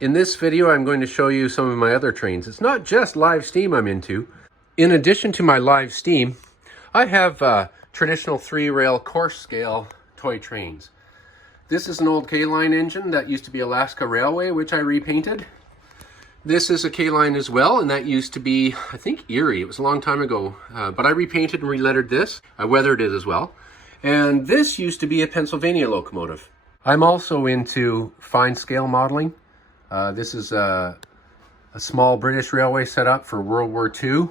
In this video, I'm going to show you some of my other trains. It's not just live steam I'm into. In addition to my live steam, I have traditional 3-rail coarse scale toy trains. This is an old K-line engine that used to be Alaska Railway, which I repainted. This is a K-line as well, and that used to be, I think, Erie. It was a long time ago, but I repainted and relettered this. I weathered it as well. And this used to be a Pennsylvania locomotive. I'm also into fine scale modeling. This is a small British railway set up for World War II.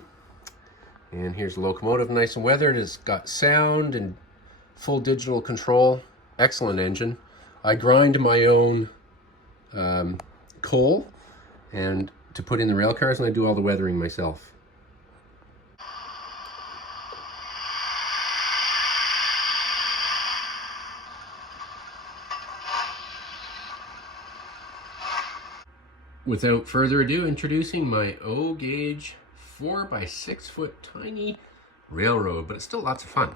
And here's the locomotive, nice and weathered. It's got sound and full digital control. Excellent engine. I grind my own coal and to put in the rail cars, and I do all the weathering myself. Without further ado, introducing my O-gauge 4x6 foot tiny railroad, but it's still lots of fun.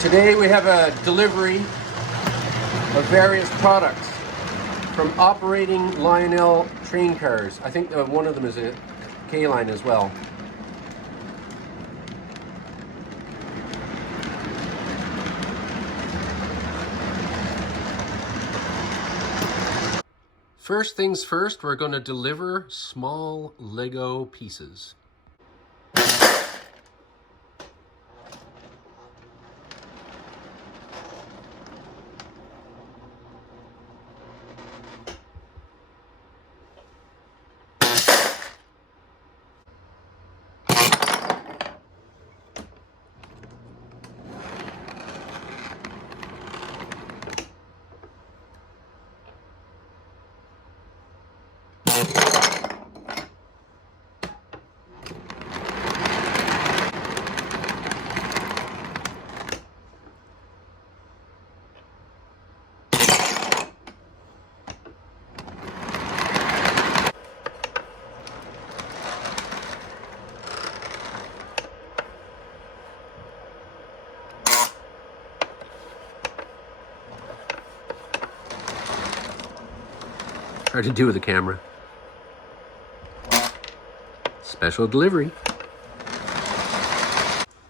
Today we have a delivery of various products from operating Lionel train cars. I think one of them is a K-line as well. First things first, we're going to deliver small Lego pieces. Hard to do with the camera. Special delivery.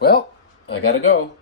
Well, I gotta go.